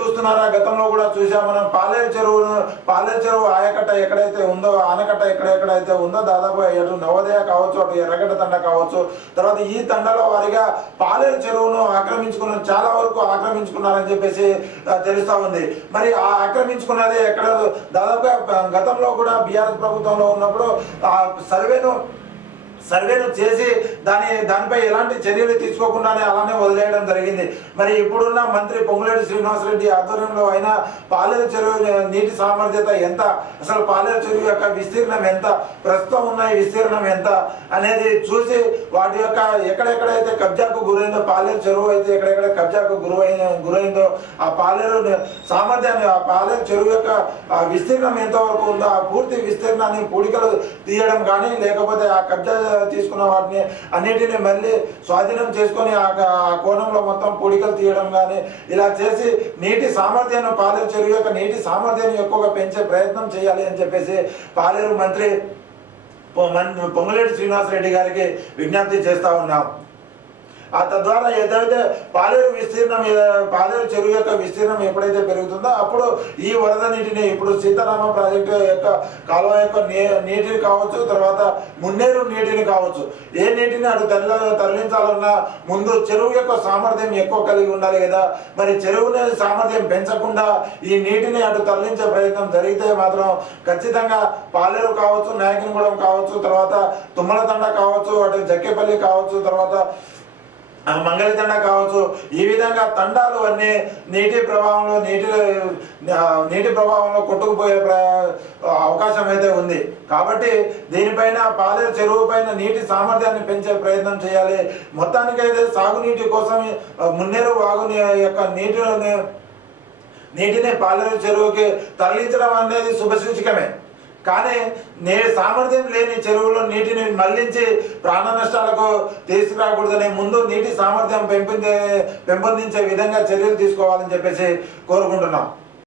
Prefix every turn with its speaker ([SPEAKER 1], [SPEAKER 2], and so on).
[SPEAKER 1] చూస్తున్నారా? గతంలో కూడా చూసాం మనం. పాలేరు చెరువును పాలేరు చెరువు ఆయకట్ట ఎక్కడైతే ఉందో ఆనకట్ట ఎక్కడెక్కడైతే ఉందో దాదాపు అటు నవోదయ కావచ్చు అటు ఎర్రగడ్డ తండ కావచ్చు తర్వాత ఈ తండలో వారిగా పాలేరు చెరువును ఆక్రమించుకున్న చాలా వరకు ఆక్రమించుకున్నారని చెప్పేసి తెలుస్తూ తెలుస్తా ఉంది. మరి ఆ ఆక్రమించుకున్నది ఎక్కడ? దాదాపుగా గతంలో కూడా బీఆర్ఎస్ ప్రభుత్వంలో ఉన్నప్పుడు ఆ సర్వేను సర్వేను చేసి దాని దానిపై ఎలాంటి చర్యలు తీసుకోకుండానే అలానే వదిలేయడం జరిగింది. మరి ఇప్పుడున్న మంత్రి పొంగులేటి శ్రీనివాసరెడ్డి ఆధ్వర్యంలో అయినా పాలేరు చెరువు నీటి సామర్థ్యత ఎంత? అసలు పాలేరు చెరువు యొక్క విస్తీర్ణం ఎంత? ప్రస్తుతం ఉన్న విస్తీర్ణం ఎంత? అనేది చూసి వాటి యొక్క ఎక్కడెక్కడైతే కబ్జాకు గురైందో పాలేరు చెరువు అయితే ఎక్కడెక్కడ కబ్జాకు గురైన గురైందో ఆ పాలేరు సామర్థ్యాన్ని ఆ పాలేరు చెరువు యొక్క విస్తీర్ణం ఎంతవరకు ఉందో ఆ పూర్తి విస్తీర్ణాన్ని పూడికలు తీయడం కానీ లేకపోతే ఆ కబ్జా తీసుకున్న వాటిని అన్నిటిని మళ్ళీ స్వాధీనం చేసుకొని ఆ కోణంలో మొత్తం పూడికలు తీయడం కానీ ఇలా చేసి నీటి సామర్థ్యాన్ని పాలేరు చెరువు యొక్క నీటి సామర్థ్యాన్ని ఎక్కువగా పెంచే ప్రయత్నం చేయాలి అని చెప్పేసి పాలేరు మంత్రి పొంగులేటి శ్రీనివాసరెడ్డి గారికి విజ్ఞప్తి చేస్తా ఉన్నాం. ఆ తద్వారా ఏదైతే పాలేరు విస్తీర్ణం పాలేరు చెరువు యొక్క విస్తీర్ణం ఎప్పుడైతే పెరుగుతుందో అప్పుడు ఈ వరద నీటిని ఇప్పుడు సీతారామ ప్రాజెక్టు యొక్క కాలువ యొక్క నీ- నీటిని కావచ్చు తర్వాత మున్నేరు నీటిని కావచ్చు ఏ నీటిని అటు తరలి తరలించాలన్నా ముందు చెరువు యొక్క సామర్థ్యం ఎక్కువ కలిగి ఉండాలి కదా. మరి చెరువుని సామర్థ్యం పెంచకుండా ఈ నీటిని అటు తరలించే ప్రయత్నం జరిగితే మాత్రం ఖచ్చితంగా పాలేరు కావచ్చు నాయకునిగూడెం కావచ్చు తర్వాత తుమ్మలతండ కావచ్చు అటు జక్కేపల్లి కావచ్చు తర్వాత మంగళ తండ కావచ్చు ఈ విధంగా తండాలు అన్నీ నీటి ప్రవాహంలో నీటి నీటి ప్రభావంలో కొట్టుకుపోయే ప్ర అవకాశం అయితే ఉంది. కాబట్టి దీనిపైన పాలేరు చెరువు పైన నీటి సామర్థ్యాన్ని పెంచే ప్రయత్నం చేయాలి. మొత్తానికైతే సాగునీటి కోసం మున్నేరు వాగుని యొక్క నీటిని నీటిని పాలేరు చెరువుకి తరలించడం అనేది శుభసూచికమే కానీ నే సామర్థ్యం లేని చెరువులో నీటిని మళ్ళించి ప్రాణ నష్టాలకు తీసుకురాకూడదనే ముందు నీటి సామర్థ్యం పెంపొందే పెంపొందించే విధంగా చర్యలు తీసుకోవాలని చెప్పేసి కోరుకుంటున్నాం.